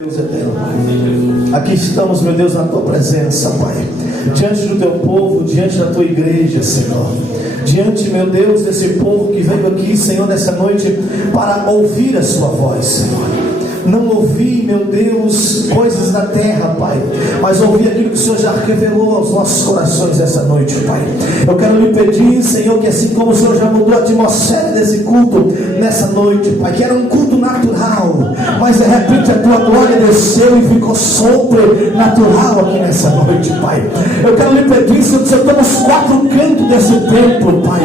Deus eterno, aqui estamos, meu Deus, na tua presença, Pai, diante do teu povo, diante da tua igreja, Senhor, diante, meu Deus, desse povo que veio aqui, Senhor, nessa noite para ouvir a sua voz, Senhor. Não ouvir, meu Deus, coisas da terra, Pai, mas ouvir aquilo que o Senhor já revelou aos nossos corações essa noite, Pai. Eu quero lhe pedir, Senhor, que assim como o Senhor já mudou a atmosfera desse culto nessa noite, Pai, que era um culto natural, mas de repente a tua glória desceu e ficou sobrenatural aqui nessa noite, Pai. Eu quero lhe pedir, Senhor, que o Senhor toma os quatro cantos desse templo, Pai,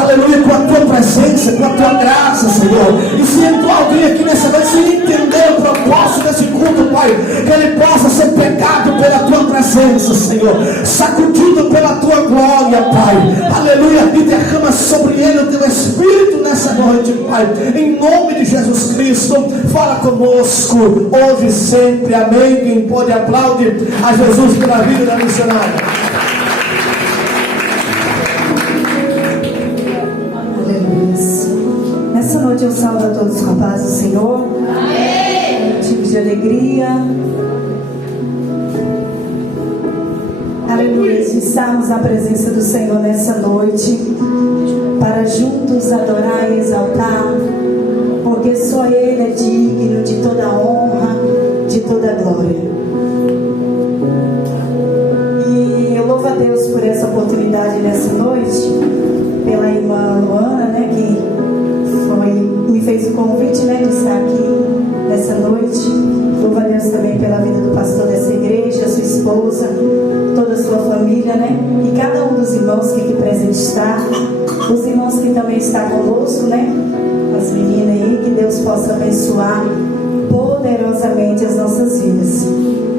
aleluia, com a tua presença, com a tua graça, Senhor. E se entrou alguém aqui nessa noite sem entender o propósito desse culto, Pai, que ele possa ser pegado pela tua presença, Senhor, sacudido pela tua glória, Pai, aleluia, e derrama sobre ele o teu Espírito nessa noite, Pai, em nome de Jesus Cristo. Fala conosco, hoje e sempre, amém. Quem pode aplaude a Jesus pela vida da missionária. Aleluia. Nessa noite eu salvo a todos com a paz do Senhor. Amém. Motivo de alegria. Aleluia. Estarmos na presença do Senhor nessa noite, para juntos adorar e exaltar, porque só Ele é digno de toda honra, de toda glória. E eu louvo a Deus por essa oportunidade nessa noite, pela irmã Luana, né, que me fez o convite, né, de estar aqui nessa noite. Louvo a Deus também pela vida do pastor dessa igreja, sua esposa, toda a sua família, né, e cada um dos irmãos que aqui presente está, os irmãos que também estão conosco, né, as meninas aí, que Deus possa abençoar poderosamente as nossas vidas.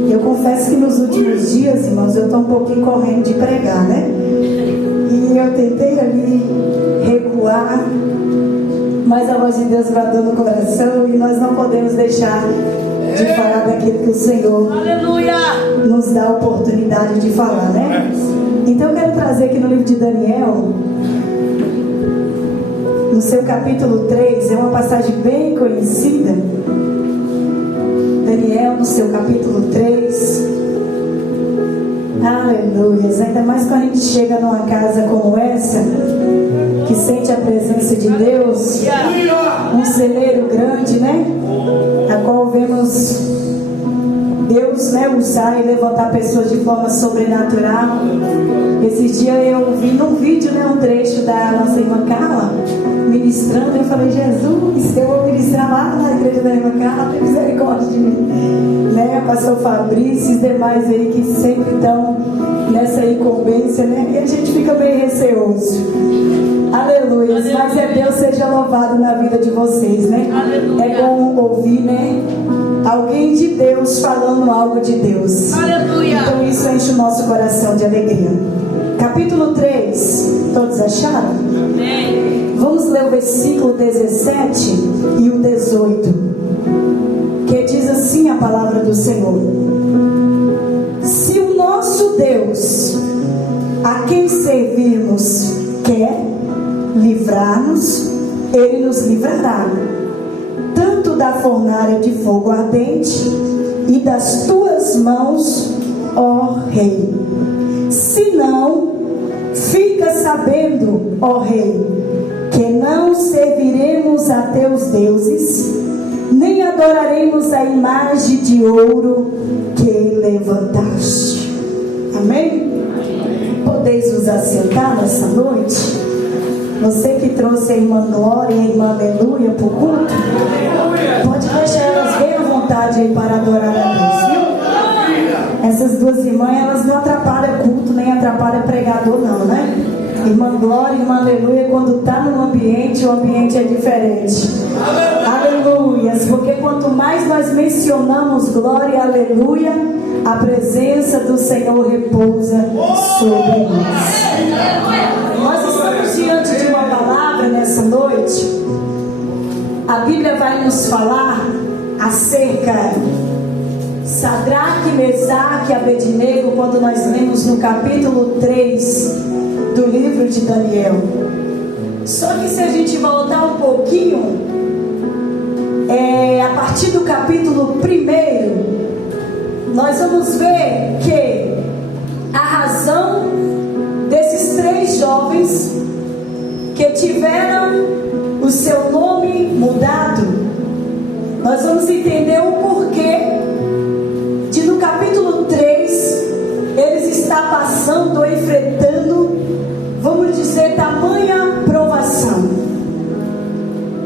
Eu confesso que nos últimos dias, irmãos, eu estou um pouquinho correndo de pregar, né? E eu tentei ali recuar, mas a voz de Deus bradou no coração e nós não podemos deixar de falar daquilo que o Senhor nos dá a oportunidade de falar, né? Então eu quero trazer aqui no livro de Daniel, no seu capítulo 3, é uma passagem bem conhecida. Daniel, no seu capítulo 3. Aleluia. Ainda mais quando a gente chega numa casa como essa, que sente a presença de Deus, um celeiro grande, né? A qual vemos Deus, né, usar e levantar pessoas de forma sobrenatural. Esse dia eu vi num vídeo, né, um trecho da nossa irmã Carla ministrando. Eu falei: Jesus, eu vou ministrar lá na igreja da irmã Carla, tem misericórdia de mim, né? Pastor Fabrício e demais aí que sempre estão nessa incumbência, né? E a gente fica meio receoso. Aleluia. Mas é Deus seja louvado na vida de vocês, né? Aleluia. É bom ouvir, né, alguém de Deus falando algo de Deus. Aleluia. Então isso enche o nosso coração de alegria. Capítulo 3, todos acharam? Amém. Vamos ler o versículo 17 e o 18, que diz assim a palavra do Senhor: se o nosso Deus, a quem servirmos, quer livrar-nos, Ele nos livrará, tanto da fornalha de fogo ardente e das tuas mãos, ó Rei. Se não, fica sabendo, ó Rei, que não serviremos a teus deuses, nem adoraremos a imagem de ouro que levantaste. Amém? Podeis vos assentar nessa noite? Você que trouxe a irmã Glória e a irmã Aleluia para o culto, pode deixar elas bem à vontade aí para adorar a Deus, viu? Essas duas irmãs, elas não atrapalham culto, nem atrapalham pregador não, né? Irmã Glória e irmã Aleluia, quando está no ambiente, o ambiente é diferente. Aleluias, porque quanto mais nós mencionamos glória e aleluia, a presença do Senhor repousa sobre nós. Nós estamos diante de uma palavra nessa noite. A Bíblia vai nos falar acerca Sadraque, Mesaque e Abednego, quando nós lemos no capítulo 3 do livro de Daniel. Só que se a gente voltar um pouquinho, a partir do capítulo 1, nós vamos ver que a razão desses 3 jovens que tiveram o seu nome mudado, nós vamos entender o porquê de no capítulo 3 eles estar passando ou enfrentando, vamos dizer, tamanha provação.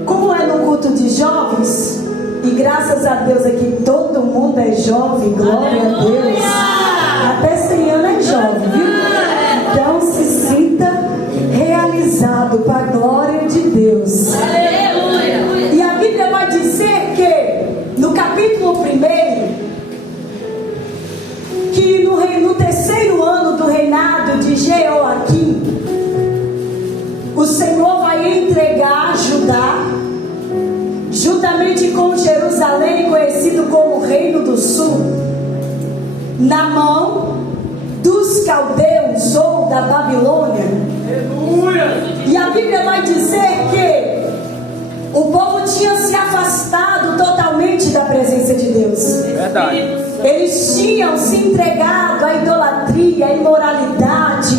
Como é no culto de jovens, e graças a Deus aqui todo mundo é jovem, glória a Deus, até 100 anos é jovem, viu? Então se sinta realizado para a glória de Deus. Aleluia. E a Bíblia vai dizer que no capítulo 1, que no terceiro ano do reinado de Jeoaquim, o Senhor vai entregar Judá, juntamente com Jerusalém, conhecido como Reino do Sul, na mão dos caldeus ou da Babilônia. E a Bíblia vai dizer que o povo tinha se afastado totalmente da presença de Deus. Verdade. Eles tinham se entregado à idolatria, à imoralidade,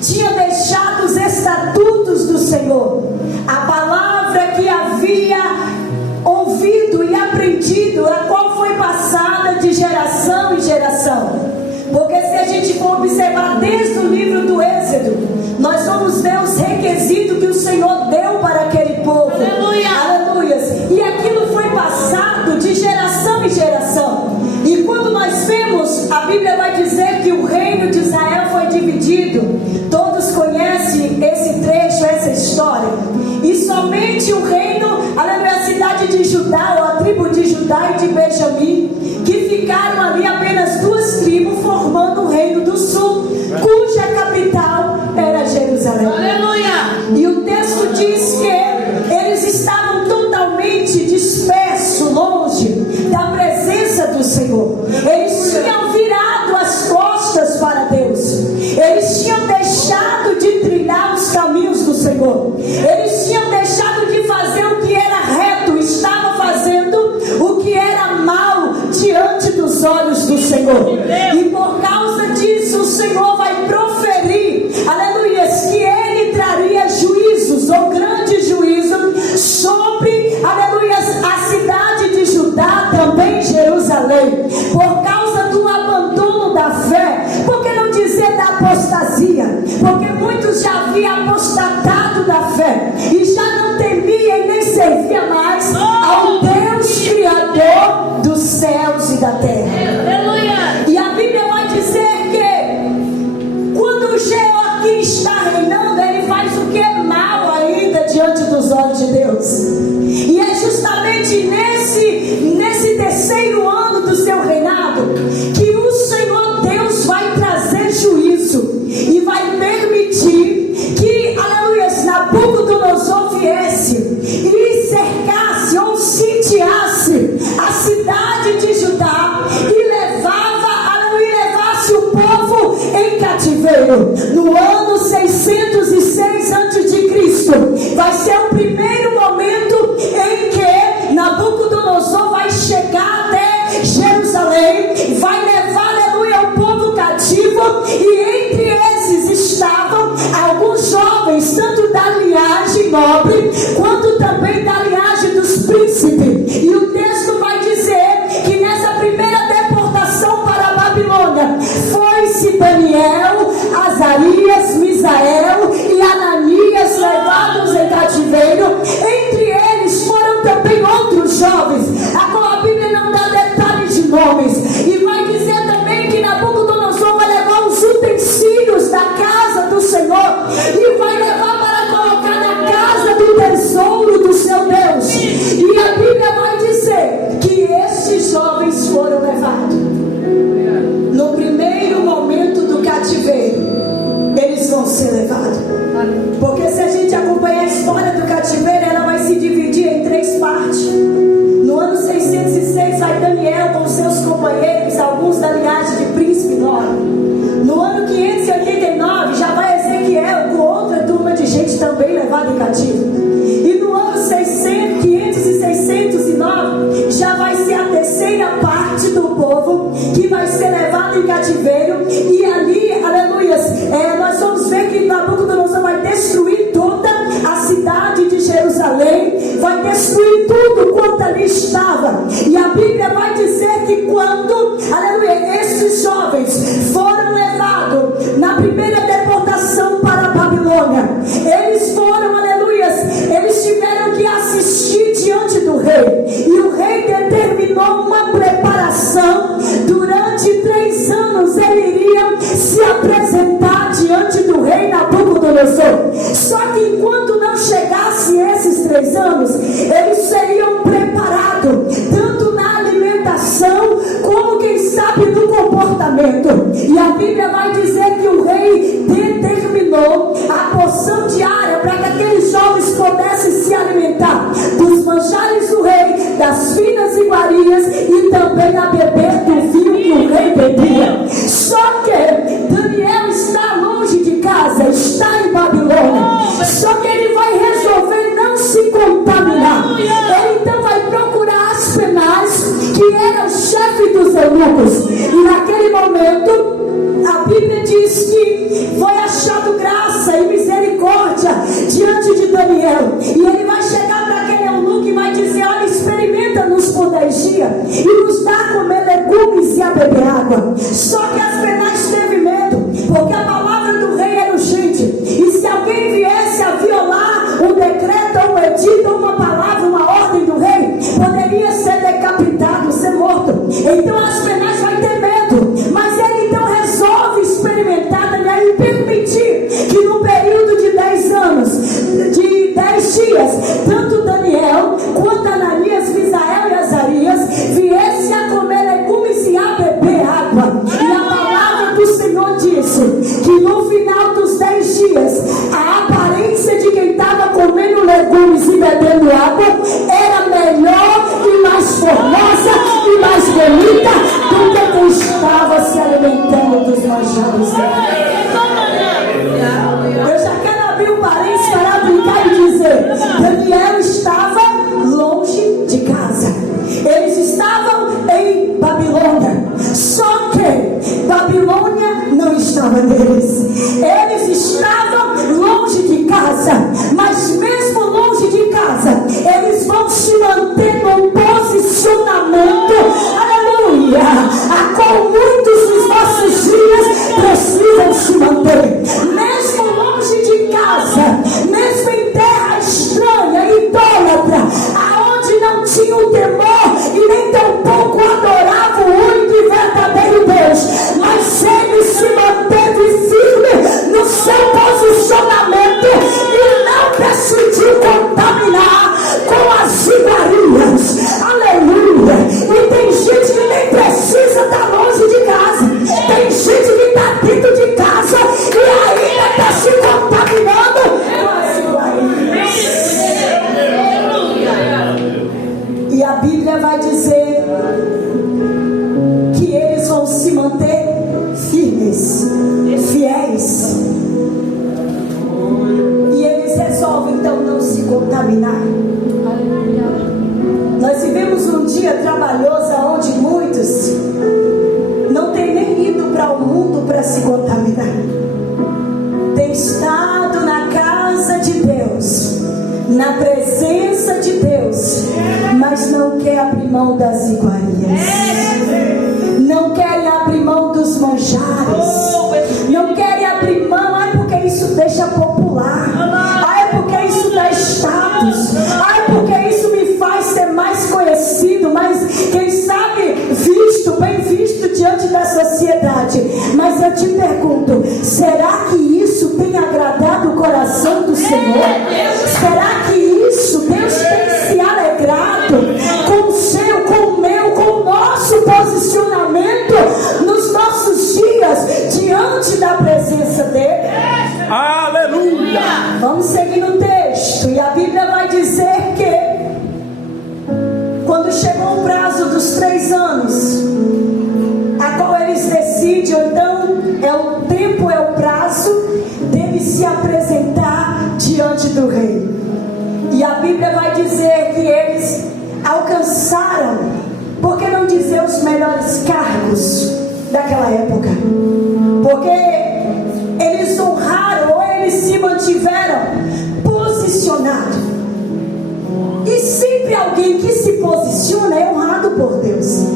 tinham deixado os estatutos do Senhor, a palavra que havia ouvido e aprendido, a qual foi passada de geração em geração. Porque se a gente for observar desde o livro do Êxodo, nós vamos ver os requisitos que o Senhor deu para aquele povo. Aleluia. Aleluias. E aquilo foi passado de geração em geração. E quando nós vemos, a Bíblia vai dizer que o reino de Israel foi dividido. Todos conhecem esse trecho, essa história. E somente o reino, aleluia, a cidade de Judá, ou a tribo de Judá e de Benjamim, que ficaram ali apenas 2 tribos, formando o Reino do Sul, cuja capital era Jerusalém. Aleluia! E o texto diz que eles estavam totalmente dispersos, longe da presença do Senhor. Eles tinham virado as costas para Deus. Eles tinham deixado de trilhar os caminhos do Senhor. Eles tinham deixado de fazer o que era reto, estavam fazendo o que era mal diante dos olhos do Senhor. E por causa disso o Senhor vai proferir, aleluia, que Ele traria juízos, ou grande juízo, sobre, aleluia, a cidade de Judá, também Jerusalém, por causa do abandono da fé. Por que não dizer da apostasia? Porque muitos já haviam apostatado da fé e já não temia e nem servia mais ao Deus Criador dos céus e da terra. Aleluia. E a Bíblia vai dizer que quando Jeoaquim está reinando, ele faz o que é mal ainda diante dos olhos de Deus. E é justamente nesse terceiro ano do seu reinado que o Senhor Deus vai trazer juízo e vai permitir que, aleluia, Nabucodonosor viesse e cercasse ou sitiasse a cidade de Judá e levasse o povo em cativeiro. No ano 606 a.C., vai ser o primeiro momento em que Nabucodonosor vai chegar até Jerusalém, vai levar, aleluia, o povo cativo, e entre esses estavam alguns jovens, tanto da linhagem nobre, quanto também da linhagem dos príncipes. E o texto vai dizer que nessa primeira deportação para a Babilônia, foi-se Daniel, Azarias, Misael e Ananias levados em cativeiro. Entre eles foram também outros jovens, a qual a Bíblia não dá detalhes de nomes. E vai dizer também que Nabucodonosor vai levar os utensílios da casa do Senhor e vai levar para colocar na casa do tesouro do seu Deus. E a Bíblia vai dizer que estes jovens foram levados. No primeiro momento do cativeiro, eles vão ser levados. Porque se a gente acompanhar a história do cativeiro, ela vai se dividir em 3 partes. No ano 606 vai Daniel com seus companheiros, alguns da linhagem de príncipe nobre. No ano 589 já vai Ezequiel com outra turma de gente também levada em cativo. E no ano 500 e 609 quando, aleluia, esses jovens foram levados na primeira deportação para a Babilônia, eles foram, aleluia, eles tiveram que assistir diante do rei, e o rei determinou uma preparação. Durante 3 anos ele iria se apresentar diante do rei Nabucodonosor. Só que enquanto não chegasse esses 3 anos, eles seriam preparados, tanto na alimentação, como quem sabe no comportamento. E a Bíblia vai dizer que o rei determinou a porção diária para que aqueles jovens pudessem se alimentar dos manjares do rei, das finas iguarias, e também a beber do vinho que o rei bebia. Só que Daniel está longe de casa, está em Babilônia. Só que ele vai resolver não se contaminar. Ele então vai procurar Aspenaz, que era o chefe dos eunucos. E naquele momento a Bíblia diz que foi achado graça e misericórdia diante de Daniel. E ele vai chegar para aquele eunuco e vai dizer: olha, experimenta-nos por 10 dias e nos dá a comer legumes e a beber água. Só que Aspenaz teve medo, porque a palavra do rei era urgente. E se alguém viesse a violar um decreto, um edito, uma palavra, uma ordem do rei, poderia ser decapitado, ser morto. Então Aspenaz vai ter medo, mas ele então resolve experimentar, Daniel, e permitir que no período de 10 anos, de 10 dias, tanto Daniel quanto Ananias, Misael e Azarias viessem a comer legumes e a beber água. E a palavra do Senhor disse que no final dos 10 dias, a aparência de quem estava comendo legumes e bebendo água era melhor e mais formosa e mais bonita do que quem estava se alimentando dos manjares. Eu já quero abrir um parênteses para brincar e dizer: Daniel estava longe de casa, eles estavam em Babilônia, só que Babilônia não estava neles. Eles estavam longe de casa, mas mesmo longe de casa, eles vão se manter num posicionamento, aleluia, a qual muitos dos nossos dias precisam se manter. Mesmo longe de casa, mesmo em terra estranha, idólatra, aonde não tinha o temor e nem tampouco adorava o único e verdadeiro Deus, mas ele se manteve firme no seu posicionamento e não decidiu contaminar com as iguarias. Aleluia! E tem gente que nem precisa estar longe de casa, tem gente que está dentro de casa e ainda está se contaminando com as iguarias. E a Bíblia vai dizer que eles vão se manter firmes, fiéis. E eles resolvem então não se contaminar. Nós vivemos um dia trabalhoso onde muitos não têm nem ido para o mundo para se contaminar. Tem estado na casa de Deus, na presença de Deus, mas não quer abrir mão das iguarias, não querem abrir mão dos manjares, não querem abrir mão. Ai, porque isso deixa popular, ai, porque isso dá status, ai, porque isso me faz ser mais conhecido, mais, quem sabe, visto, bem visto diante da sociedade. Mas eu te pergunto, será que isso tem agradado o coração do Senhor? Será que isso, Deus tem se alegrado com o seu, com o meu, com o nosso posicionamento nos nossos dias diante da presença dele? Aleluia! Vamos seguir no texto, e a Bíblia vai dizer que quando chegou o prazo dos 3 anos, a qual eles decidem, então o tempo, é o prazo deles se apresentar diante do rei. E a Bíblia vai dizer que eles alcançaram, por que não dizer os melhores cargos daquela época? Porque eles honraram, ou eles se mantiveram posicionados. E sempre alguém que se posiciona é honrado por Deus.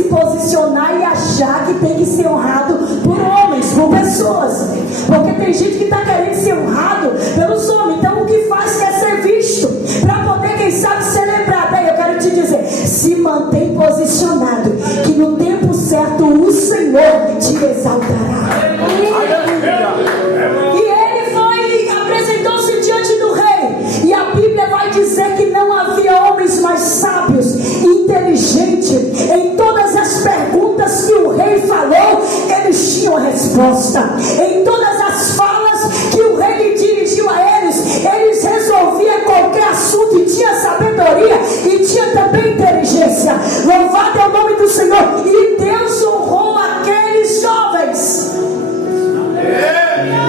se posicionar e achar que tem que ser honrado por homens, por pessoas. Porque tem gente que está querendo ser honrado pelos homens. Então o que faz quer ser visto, para poder, quem sabe, ser lembrado. Aí eu quero te dizer, se mantém posicionado, que no tempo certo o Senhor te exaltará. E ele foi, apresentou-se diante do rei. E a Bíblia vai dizer que não havia homens mais sábios e inteligentes. Em todas as perguntas que o rei falou, eles tinham a resposta. Em todas as falas que o rei lhe dirigiu a eles resolviam qualquer assunto e tinha sabedoria e tinha também inteligência. Louvado é o nome do Senhor. E Deus honrou aqueles jovens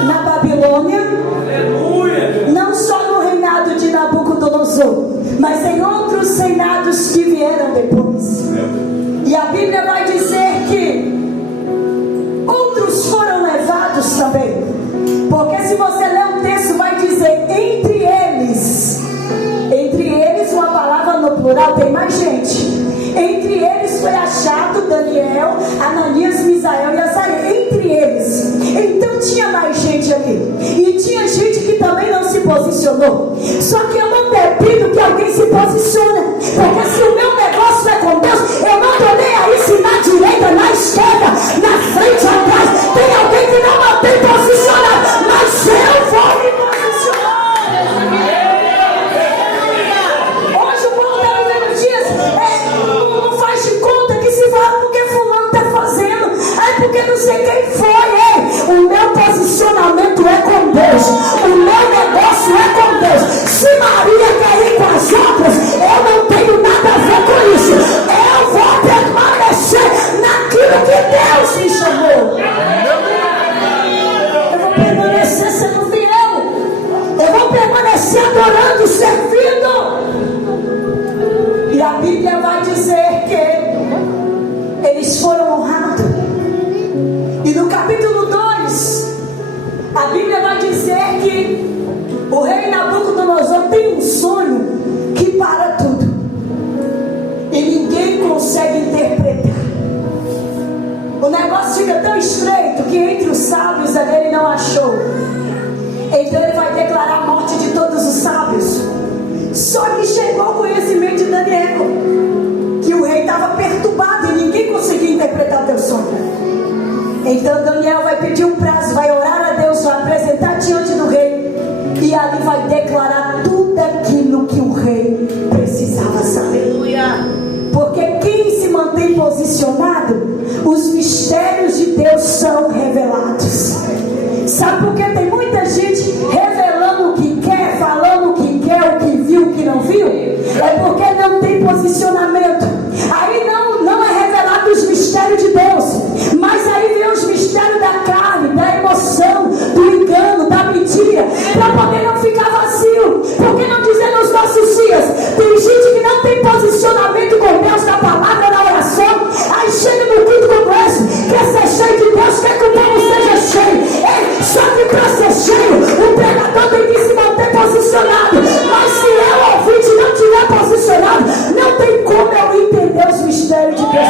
na Babilônia, não só no reinado de Nabucodonosor, mas em outros reinados que vieram depois. E a Bíblia vai dizer que outros foram levados também, porque se você ler o texto vai dizer entre eles, uma palavra no plural, tem mais gente. Entre eles foi achado Daniel, Ananias, Misael e Azarias. Entre eles. Então tinha mais gente ali. E tinha gente que também não se posicionou. Só que eu não dependo que alguém se posicione. Porque se o meu negócio é com Deus, eu não estou nem aí se na direita, na esquerda, na frente, atrás. Tem alguém que não mantém posicionado. Mas eu vou me posicionar. Hoje o povo está vivendo dias. Não faz de conta que se fala porque fulano está fazendo. Aí porque não sei quem foi. O meu posicionamento é com Deus. O meu negócio é com Deus. Se Maria quer ir com as outras, eu não tenho nada a ver com isso. Eu vou permanecer naquilo que Deus me chamou. Eu vou permanecer sendo fiel. Eu vou permanecer adorando, servindo. E a Bíblia vai dizer que eles foram honrados. E no capítulo 2, a Bíblia vai dizer que o rei Nabucodonosor tem um sonho que para tudo. E ninguém consegue interpretar. O negócio fica tão estreito que entre os sábios ali ele não achou. Então ele vai declarar a morte de todos os sábios. Só que chegou ao conhecimento de Daniel que o rei estava perturbado e ninguém conseguia interpretar o teu sonho. Então Daniel vai pedir um prazo, vai orar a Deus, vai apresentar diante do rei, e ali vai declarar tudo aquilo que o rei precisava saber. Porque quem se mantém posicionado, os mistérios de Deus são revelados. Sabe por que tem muita gente revelando o que quer, falando o que quer, o que viu, o que não viu? É porque não tem posicionamento. Aí não é revelado os mistérios de Deus, mas aí vem os mistérios da carne, da emoção, do engano, da mentira, para poder não ficar vazio. Porque não dizer nos nossos dias, tem gente que não tem posicionamento com Deus na palavra, na oração, aí chega no culto como esse, quer ser cheio de Deus, quer que o povo seja cheio. Só que para ser cheio, o pregador tem que se manter posicionado. Mas se eu ouvinte não estiver posicionado, não tem como eu entender os mistérios de Deus.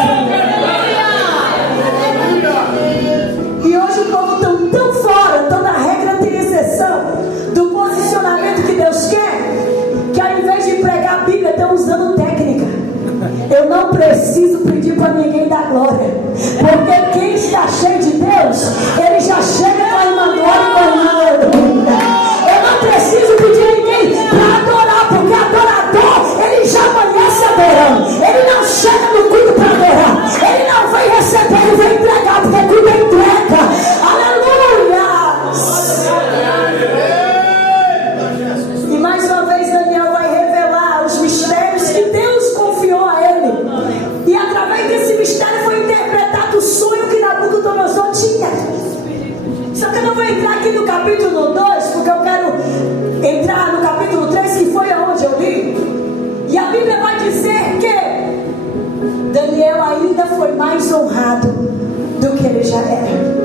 E hoje o povo está tão fora, toda regra tem exceção do posicionamento que Deus quer, que ao invés de pregar a Bíblia, estão usando técnica. Eu não preciso pedir para ninguém dar glória, porque quem está cheio de Deus, ele já chega com a irmã glória e com a irmã aleluia. Eu não preciso pedir a ninguém para adorar, porque adorador, ele já amanhece adorando. Ele não chega no culto para adorar, ele não vem receber, ele vem entregar, porque culto é entrega. Aleluia! E mais uma vez Daniel vai revelar os mistérios que Deus confiou a ele. E através desse mistério foi interpretado o sonho que Nabucodonosor tinha. Só que eu não vou entrar aqui no capítulo 2, porque eu quero entrar no capítulo 3, que foi aonde eu li. E a Bíblia vai dizer que Daniel ainda foi mais honrado do que ele já era.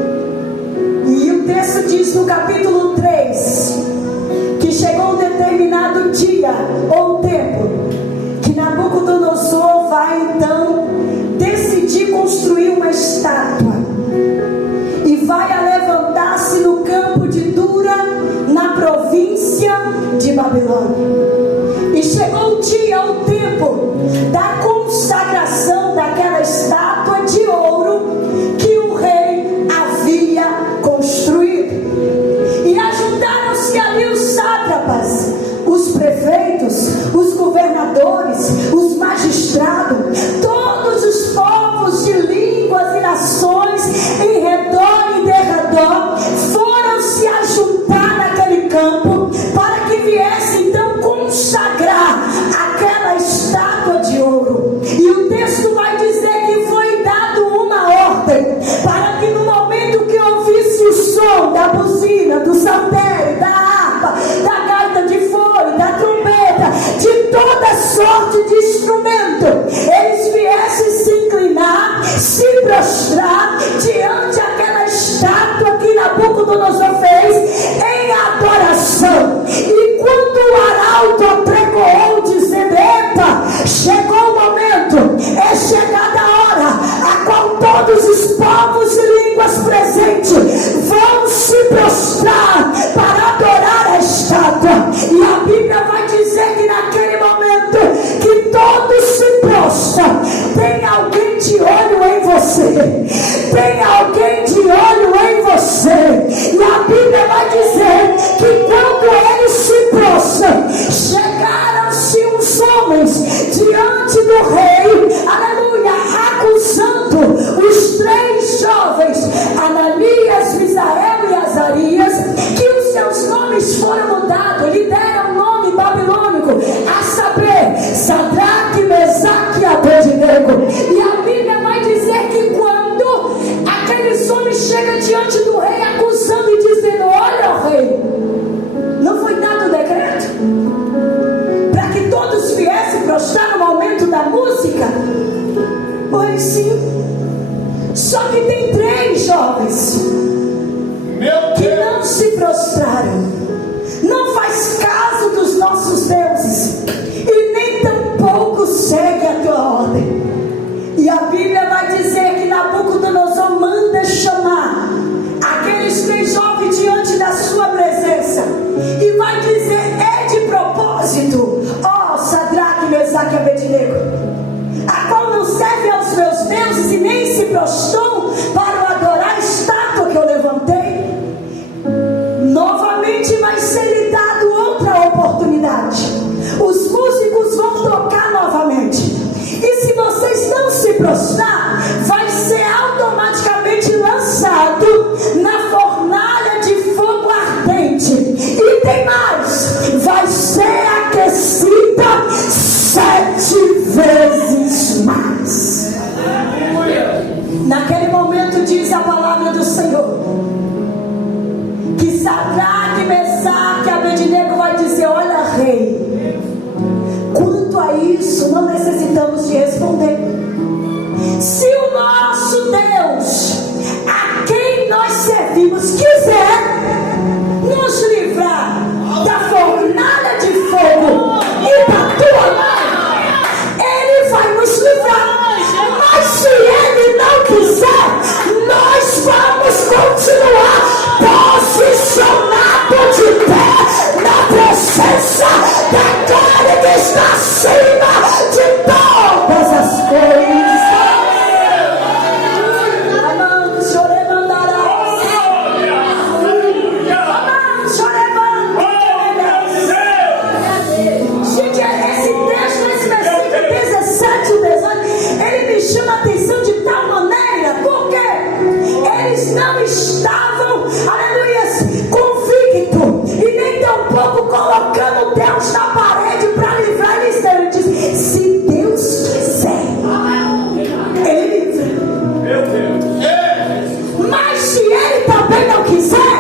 E o texto diz no capítulo 3 que chegou um determinado dia ou tempo que Nabucodonosor vai então decidir de instrumento, eles viessem se inclinar, se prostrar diante daquela estátua que Nabucodonosor fez em adoração. E quando o arauto apregoou, dizendo: epa, chegou o momento, é chegada a hora a qual todos os povos e línguas presentes vão se prostrar para adorar a estátua. E a Bíblia vai dizer que naquele momento que todos se prostram, tem alguém de olho em você, tem alguém de olho em você. E a Bíblia vai dizer que quando eles se prostram, chegaram-se uns homens diante do rei, aleluia, acusando os 3 jovens, Ananias, Misael e Azarias, que os seus nomes foram mudados, lhe deram nome babilônico, a saber, Sadraque, Mesaque e Abednego. E a Bíblia vai dizer que quando aqueles homens chegam diante do rei, acusando e dizendo: olha, rei, não foi dado o decreto para que todos viessem prostrar no momento da música? Pois sim. Só que tem 3 jovens que não se prostraram, não faz caso dos nossos deuses e nem tampouco segue a tua ordem. E a Bíblia vai dizer que Nabucodonosor manda chamar aqueles 3 jovens diante da sua presença e vai dizer: é de propósito, ó Sadraque, Mesaque e Abednego, a qual não serve aos meus deuses e nem se prostrou para adorar a estátua que eu levantei. Novamente vai ser lhe dado outra oportunidade. Os músicos vão tocar novamente. E se vocês não se prostrar, vai ser automaticamente lançado na fornalha de fogo ardente. E tem mais, vai ser aquecida 7 vezes mais. Naquele momento diz a palavra do Senhor que Sadraque, Mesaque e Abednego vai dizer: olha, rei, quanto a isso não necessitamos de responder. Se o nosso Deus, a quem nós servimos, quiser nos livrar da fornalha de fogo e da tua mão, Ele vai nos livrar. Mas se Ele não quiser, nós vamos continuar posicionados de pé na presença daquele que está acima de todas as coisas. Gente, esse texto, esse versículo 17 e 18, ele me chama a atenção de tal maneira, porque eles não estavam, aleluia, convictos e nem tampouco colocando Deus na parede para livrar eles. Ele diz: se Deus quiser, Ele livra. Mas se Ele também não quiser,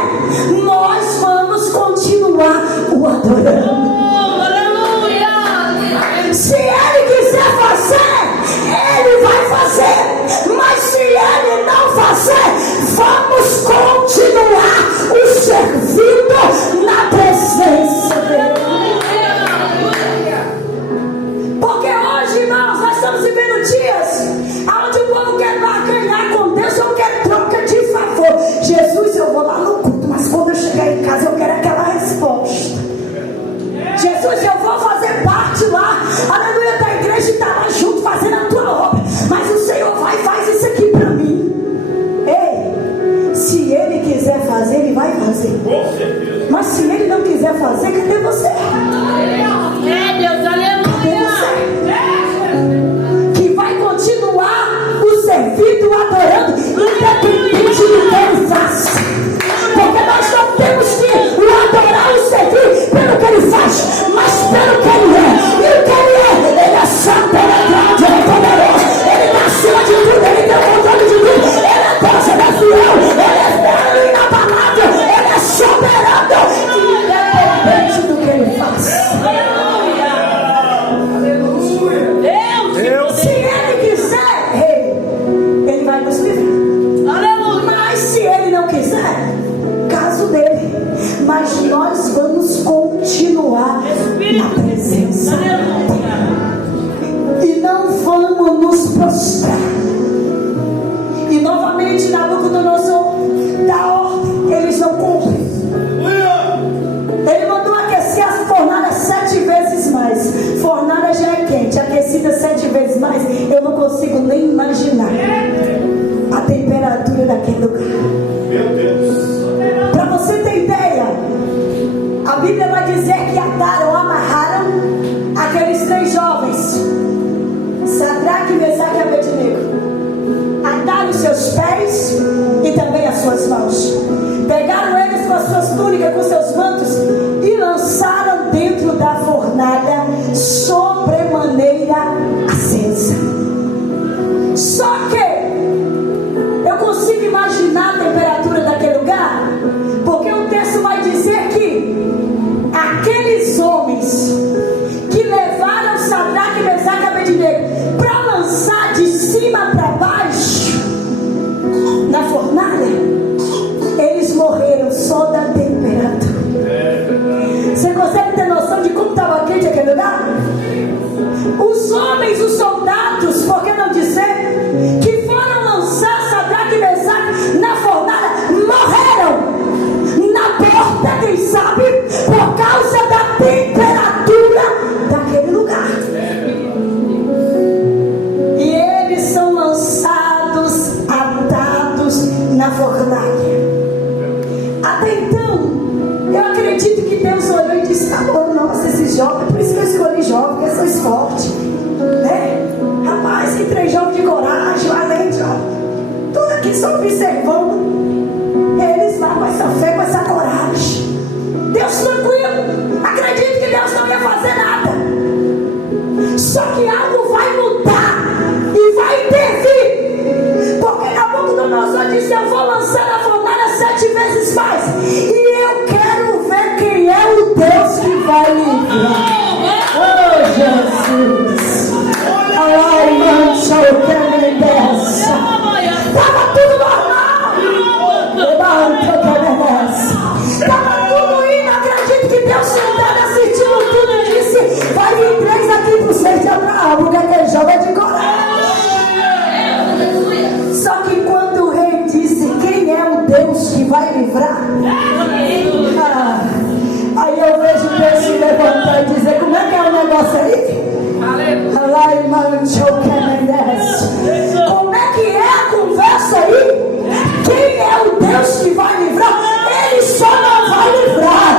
nós vamos continuar o adorando. Se Ele quiser fazer, Ele vai fazer. Mas se Ele não fazer, vamos continuar o servindo na presença dEle. Porque hoje, irmãos, nós estamos vivendo dias onde o povo quer barganhar com Deus, eu quero troca de favor. Jesus, eu vou lá no culto, mas quando eu chegar em casa eu quero aquela resposta. Jesus, eu vou fazer parte lá, aleluia, da igreja e estar lá junto fazendo a tua obra, mas o Senhor vai e faz isso aqui para mim. Ei, se Ele quiser fazer, Ele vai fazer. Mas se Ele não quiser fazer, cadê você? É, Deus, aleluia. Que vai continuar o servindo, adorando, independente do que Ele faça. Porque nós não temos que o adorar, o servir pelo que Ele faz, mas pelo que Ele é. E o que Ele é? Ele é santo, Ele é grande, Ele é poderoso, Ele está acima de tudo, Ele tem o controle de tudo, Ele é Deus, Ele é fiel, Ele é belo e inabalável, Ele é soberano, independente do que Ele faz. Aleluia. aquecida 7 vezes mais. Eu não consigo nem imaginar a temperatura daquele lugar. Meu Deus. Para você ter ideia, a Bíblia vai dizer que amarraram aqueles 3 jovens, Sadraque, Mesaque e Abednego. Ataram os seus pés e também as suas mãos. Pegaram eles com as suas túnicas, com seus mantos e lançaram dentro da fornalha sobremaneira acesa. Só que eu consigo imaginar a temperatura daquele lugar, porque o texto vai dizer que aqueles homens que levaram Sadraque, Mesaque e Abednego para lançar de cima para baixo na fornalha, eles morreram só da temperatura. Você consegue ter noção de como estava quente aquele lugar? Os homens, os soldados, por que não dizer, que foram lançar Sadraque e Mesaque na fornalha, morreram na porta, quem sabe, por causa da temperatura daquele lugar. E eles são lançados, atados na fornalha. Até então, eu acredito que Deus olhou e disse: tá bom, nossa, esses jovens, por isso que eu escolhi jovens, porque são fortes, né? Rapaz, que 3 jovens de coragem, valente, ó. Tudo aqui só observando. Eles lá com essa fé, com essa coragem. Deus tranquilo. Acredito que Deus não ia fazer nada. Só que algo vai mudar e vai intervir. Porque Nabucodonosor disse: eu vou lançar a fornalha 7 vezes mais. E eu quero ver quem é o Deus que vai livrar. Oh, Jesus. Ai, irmão, eu quero me dessa. Estava tudo normal. Estava tudo indo. Acredito que Deus sentado assistindo tudo e disse: vai vir 3 aqui para o seio de Abraão, porque aquele jovem é de coragem. Só que quando o rei disse: quem é o Deus que vai livrar? Aí eu vejo Deus se levantar e dizer: como é que é o negócio aí? Como é que é a conversa aí? Quem é o Deus que vai livrar? Ele só não vai livrar,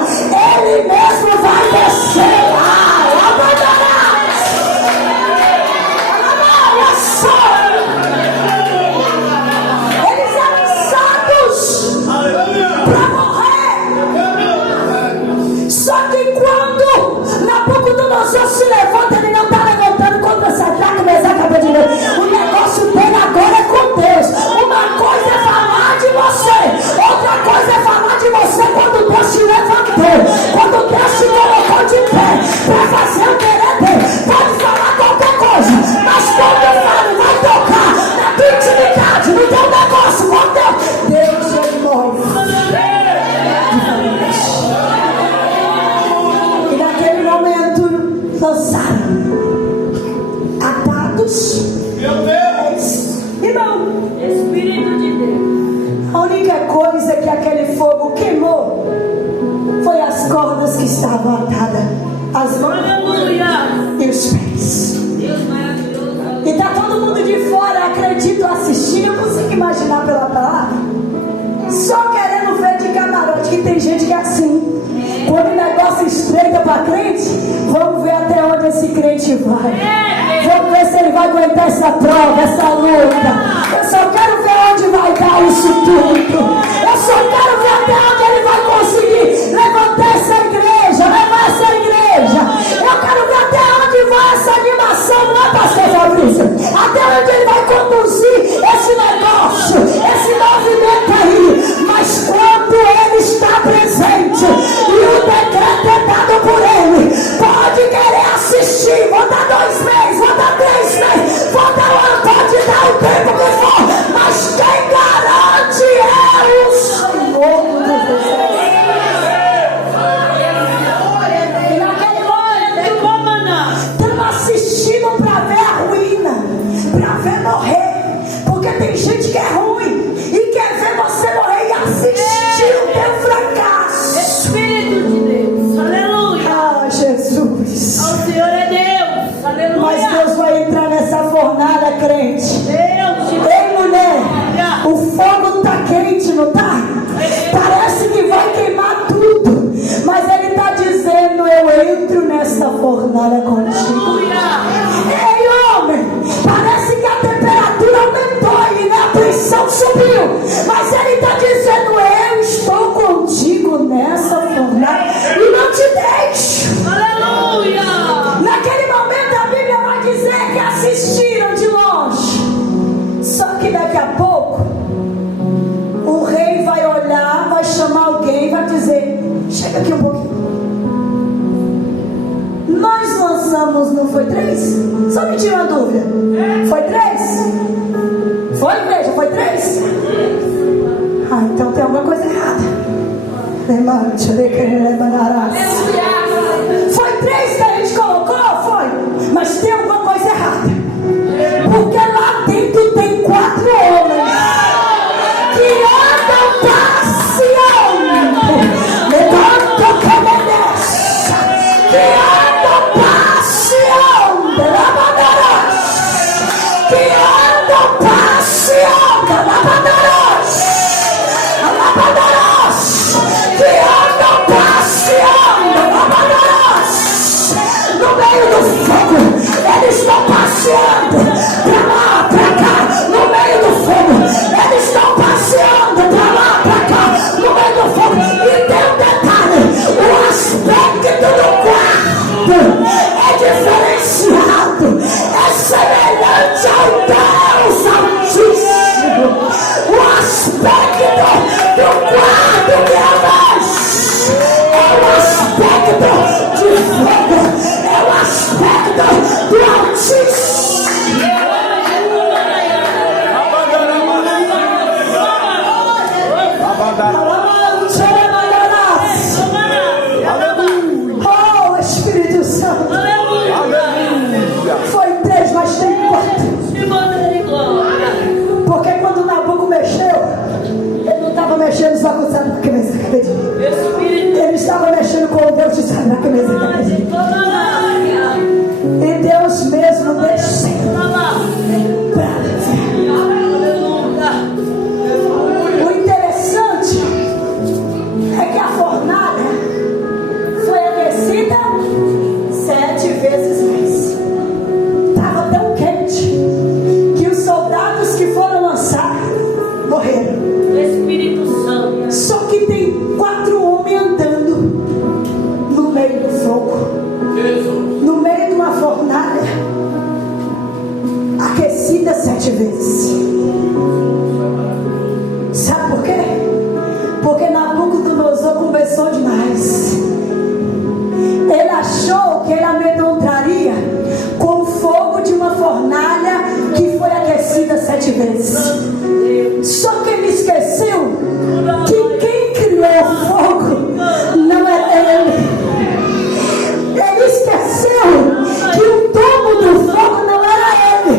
Ele mesmo vai descer lá, abandonar. Olha só, eles eram santos para morrer. Só que quando Nabucodonosor se levanta, ele não está levantando contra Sadraque, Mesaque e Abednego. O negócio dele agora é com Deus. Uma coisa é falar de você, outra coisa é falar de você quando Deus te levantou, quando Deus te colocou de pé para fazer o querer dele. Pode falar qualquer coisa, mas quando eu falo, vai tocar na tua intimidade, no teu negócio, com Deus ele move. E naquele momento lançaram atados. Meu Deus. Irmão, Espírito de Deus. a única coisa que aquele fogo queimou foi as cordas que estavam atadas, as mãos e os pés. Deus maravilhoso. E está todo mundo de fora, acredito, assistindo. Eu consigo imaginar pela palavra, só querendo ver de camarote, que tem gente que é assim. Quando o negócio estreita para crente, vamos ver até onde esse crente vai. Vamos ver se ele vai aguentar essa prova, essa luta. Eu só quero ver onde vai dar isso tudo. Eu só quero ver até onde ele vai conseguir levantar essa igreja, levar essa igreja. Eu quero ver até onde vai essa animação, não é, pastor Fabrício? Até onde ele vai conduzir esse negócio, esse movimento aí. Mas quando ele está presente e o decreto é dado por ele, pode querer assistir, vou dar 2 meses, vou dar 3 meses, vou dar um ano, pode dar o tempo que for, mas quem garante é o Senhor dos Exércitos. E naquele momento, estamos assistindo para ver a ruína, para ver morrer, porque tem gente que é ruim e quer ver você morrer e assistir o teu fracasso. Espírito de Deus. Aleluia. Ah, Jesus. O Senhor é Deus. Aleluia. Mas Deus é crente. Ei, mulher, o fogo está quente, não está? Parece que vai queimar tudo, mas ele está dizendo: eu entro nessa fornalha contigo. Ei, homem, parece que a temperatura aumentou e a pressão subiu, mas ele está dizendo: eu estou contigo nessa fornalha e não te deixo. Aleluia! Naquele momento a Bíblia vai dizer que assistiram de longe. Só que daqui a pouco o rei vai olhar, vai chamar alguém e vai dizer: chega aqui um pouquinho. Nós lançamos, não foi 3? Só me tira uma dúvida. Foi 3? Foi, igreja? Foi 3? Ah, então tem alguma coisa errada. Foi 3 que a gente colocou? Foi. Mas tem alguma coisa errada. Porque lá dentro tem 4 homens que andam passeando. Levanto que obedece. Que andam passeando. Que andam passeando. Que andam passeando. No meio do fogo. Eles estão passeando pra lá, pra cá, no meio do fogo. Eles estão passeando pra lá, pra cá, no meio do fogo. E tem um detalhe: o aspecto do quarto é diferenciado, é semelhante ao Deus Altíssimo. O aspecto do quarto de Deus é o aspecto de fogo, é o aspecto do Altíssimo. Oh, Espírito Santo. Foi 3, mas tem 4. Porque quando Nabuco mexeu, ele não estava mexendo só com o Sadraque, Mesaque e Abednego. Ele estava mexendo com o Deus de Sadraque, Mesaque e Abednego. E Deus mesmo desceu para o interessante é que a fornalha foi aquecida 7 vezes mais. Estava tão quente que os soldados que foram lançar morreram. Espírito Santo. Só que tem 4 homens andando no meio do fogo, no meio de uma fornalha aquecida 7 vezes. Sabe por quê? Porque Nabucodonosor conversou demais. Ele achou que ele amedrontaria com o fogo de uma fornalha que foi aquecida 7 vezes. Só que ele esqueceu que quem criou o fogo não é ele. Ele esqueceu que o dono do fogo não era ele.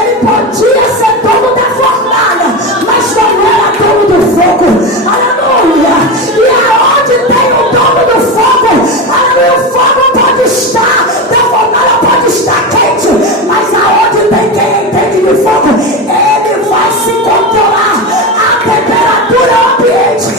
Ele podia ser dono da fornalha, mas não era dono do fogo. Aleluia! E aonde tem o dono do fogo, aleluia, o fogo pode estar, a fornalha pode estar quente, mas aonde tem quem entende de fogo, ele vai se controlar a temperatura ambiente.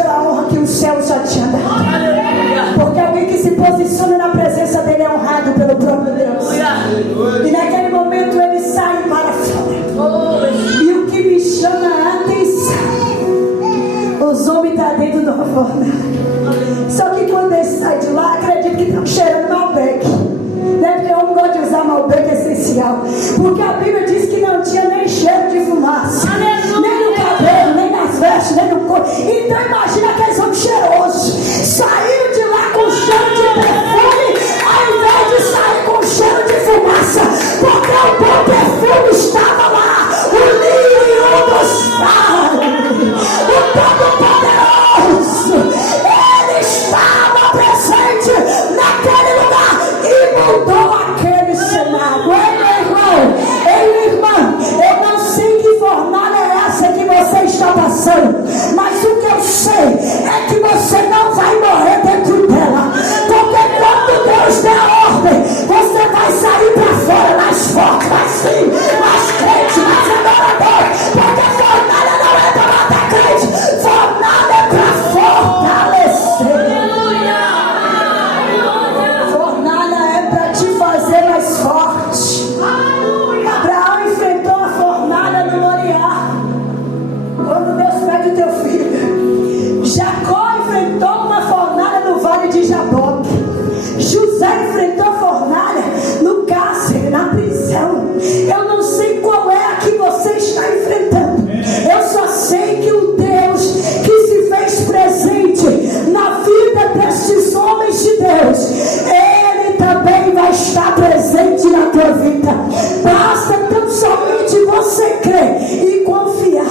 pela honra que o céu já tinha dado. Porque alguém que se posiciona na presença dele é honrado pelo próprio Deus. E naquele momento ele sai para fora. E o que me chama a atenção, os homens estão dentro de uma fornalha. Só que quando ele sai de lá, acredito que estão cheirando Malbec. Né? Porque eu não gosto de usar Malbec essencial. Porque a Bíblia diz que não tinha nem cheiro de fumaça. Nem no cabelo, nem nas vestes, nem no corpo. Então imagina aqueles homens cheirosos. Saíram de lá com cheiro de perfume, ao invés de sair com cheiro de fumaça. Porque o bom perfume estava lá. O lírio dos mares. O Todo-Poderoso. Ele estava presente naquele lugar e mudou aquele cenário. Ei, meu irmão, eu não sei que fornalha é essa que você está passando, mas o que eu sei é que você não vai morrer dentro dela, porque quando Deus der ordem, você vai sair para fora mais forte, mais firme, mais crente, mais adorador, porque fornalha não é para matar crente, fornalha é para fortalecer. Fornalha é para te fazer mais forte. Abraão enfrentou a fornalha no Moriá, quando Deus pede o teu filho. Jacó enfrentou uma fornalha no vale de Jaboque. José enfrentou a fornalha no cárcere, na prisão. Eu não sei qual é a que você está enfrentando. Eu só sei que o Deus que se fez presente na vida destes homens de Deus, Ele também vai estar presente na tua vida. Basta tão somente você crer e confiar.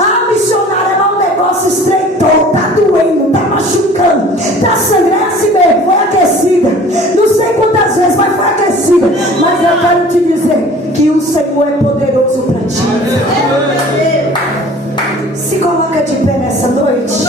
Ah, missionária, lá o negócio estreitou, tá doendo, tá machucando, tá sangrando, é assim mesmo, foi aquecida. Não sei quantas vezes, mas foi aquecida. Mas eu quero te dizer que o Senhor é poderoso para ti. Se coloca de pé nessa noite.